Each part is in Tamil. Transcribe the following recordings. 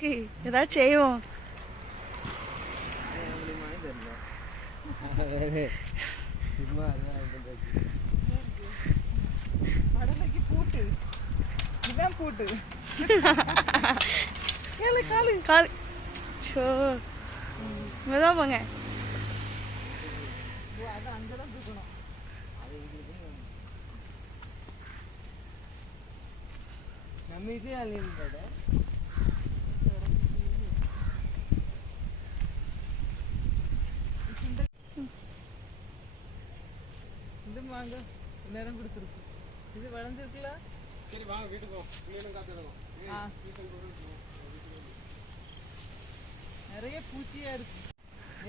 இருக்கு, ஏதாவது செய்வோம். கடலைக்கு பூட்டு இதான் பூட்டு காலு கால் ஷோ மெதா போங்க. அதான் அங்கதான் தூக்கணும். நம்ம இதே அலையில் இது வாங்க நேரம் கொடுத்துருக்கு. இது வளைஞ்சிருக்குல்ல. சரி வாங்க வீட்டுக்கு போ. பிள்ளைகளும் காத்துறோம். நிறைய பூச்சியா இருக்கு.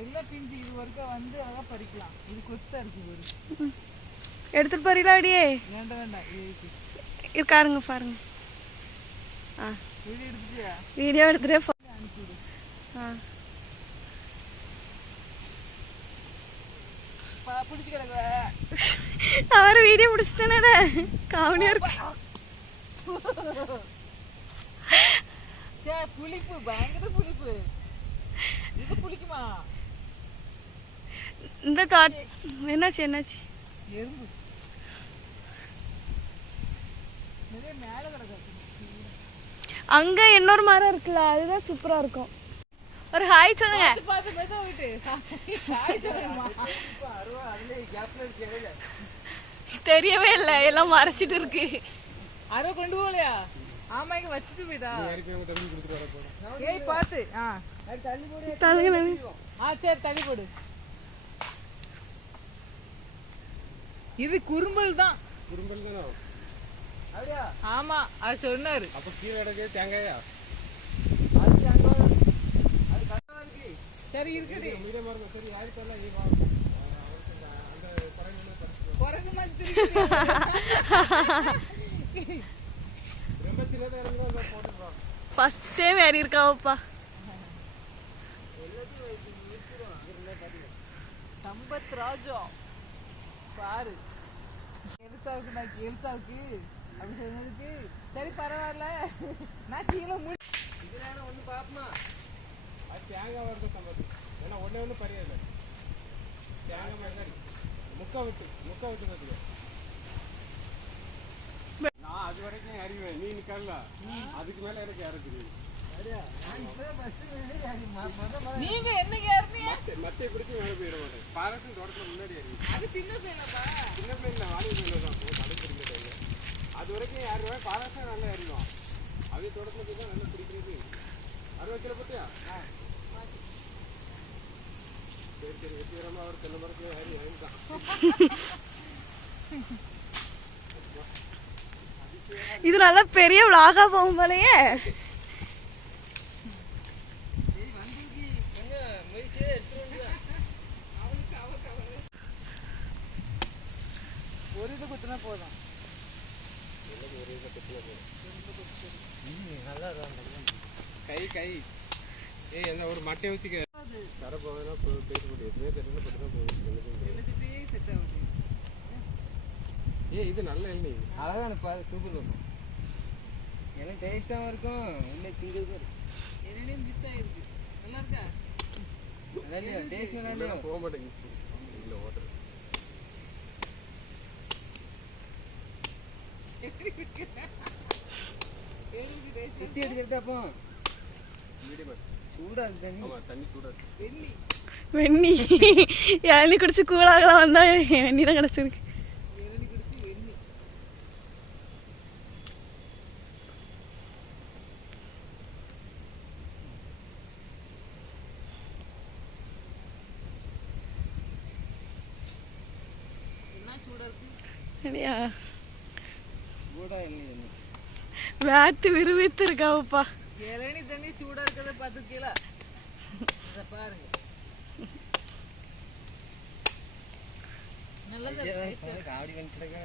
எல்லா பிஞ்சு இது வரைக்கும் வந்து அழகா பறிக்கலாம். இது கொத்தா இருக்கு ஒரு. எடுத்துட்டு போறீங்களா அப்படியே? வேண்டாம் வேண்டாம் இருக்காருங்க பாருங்க. வீடியோ எடுத்துட்டியா? வீடியோ எடுத்துட்டே அனுப்பிவிடு. பிடிச்சி கிடக்குற அவரை வீடியோ பிடிச்சிட்டேனே காவலியா இருக்கு. புளிப்பு பயங்கர புளிப்பு. இது புளிக்குமா? இந்த தாட் என்னாச்சு என்னாச்சு? எறும்பு நிறைய மேல கிடக்கு. அங்க இன்னொரு மரம் இருக்குல்ல, அதுதான் சூப்பரா இருக்கும். ஒரு ஹாய் சொல்லுங்க. தெரியவே இல்லை, எல்லாம் மறைச்சிட்டு இருக்கு. அரை கொண்டு போகலையா? ஆமா இங்க வச்சுட்டு போயிட்டா. ஏய் பாத்து தள்ளுங்க. சரி தள்ளி போடு. இது குறும்பல் தான். குறும்பல் தானே? ஆமா அது சொன்னாரு. அப்ப கீழே இடக்கே தேங்காயா? சரி இருக்குது. மீடியம் இருக்கும். சரி யாருக்கு வரல நீ வா. அந்த குரங்கு மாதிரி ரொம்ப சின்னதா இருந்தா போட்டுறோம். ஃபர்ஸ்ட் டைம் ஏறி இருக்காவப்பா. சம்பத் ராஜா பாரு. எல்சாவுக்கு நான் எல்சாவுக்கு அப்படி சொன்னதுக்கு சரி பரவாயில்ல. நான் கீழே இதனால ஒண்ணு பாப்பமா. அது தேங்காய் வருது சம்பத்து. ஏன்னா ஒண்ணே ஒண்ணு பரியாது. தேங்காய் மாதிரி முக்கா விட்டு பார்த்துக்கோ. நான் அது வரைக்கும் அறிவேன். நீ நிக்கல. அதுக்கு மேல எனக்கு இறக்குது. நீங்க என்ன ஏறினீங்க? மத்தை பிடிச்சி மேலே போயிட மாட்டேன். பாராட்டு தோட்டத்துல முன்னாடி அறிவு. அது சின்ன பிள்ளைப்பா. சின்ன பிள்ளைல வாழை பிள்ளை தான் கடை பிடிக்கிறது. அது வரைக்கும் யாருவேன் பாராட்டு நல்லா அறிவோம். அதே தோட்டத்துல போய் தான் நல்லா பிடிக்கிறது. அறுபத்தில பத்தியா? சரி சரி வெற்றிகரமா அவர் தென்னை மரத்துல ஏறி வாங்கிட்டான். இது நல்லா பெரிய விளாகா போகும் போலயே. ஒரு இது குத்துனா போதும். நல்லா கை கை ஏய் அந்த ஒரு மட்டை வச்சுக்க. தர போவேனா பேசி போட்டு எதுவுமே தெரியல பட்டு தான் போகுது. செட் ஆகுது. ஏய் இது நல்ல எண்ணெய். அழகான பாரு சூப்பர் இருக்கும். எல்லாம் டேஸ்டாகவும் இருக்கும். இல்லை திங்கிறதுக்கும் இருக்கும். என்னையும் மிஸ் ஆயிருக்கு. நல்லா இருக்கா? நல்லா இல்லையா? டேஸ்ட் நல்லா இல்லையா? போக மாட்டேங்குது. இல்லை ஓட்டுறது சுற்றி எடுத்துக்கிட்டா அப்போ மீடியம் சூடாக இருக்கு தண்ணி. ஆமாம் தண்ணி சூடாக இருக்கு. வெண்ணி இளநீ குடிச்சு கூழாகலாம் வந்தா வெண்ணி தான் கிடச்சிருக்கு. வேத்து விறுவித்து இருக்காவப்பா. இளநீ தண்ணி சூடா இருக்கிறத பாத்துக்கல. பாருங்க நல்லதா காவடி கண்டிப்பாக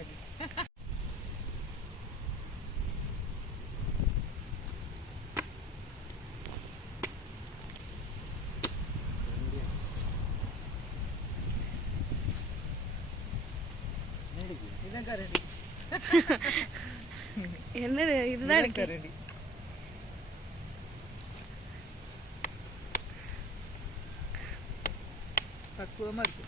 இதான் கரடி. என்ன இதுதான் கரடி. பக்குவமா இருக்கு.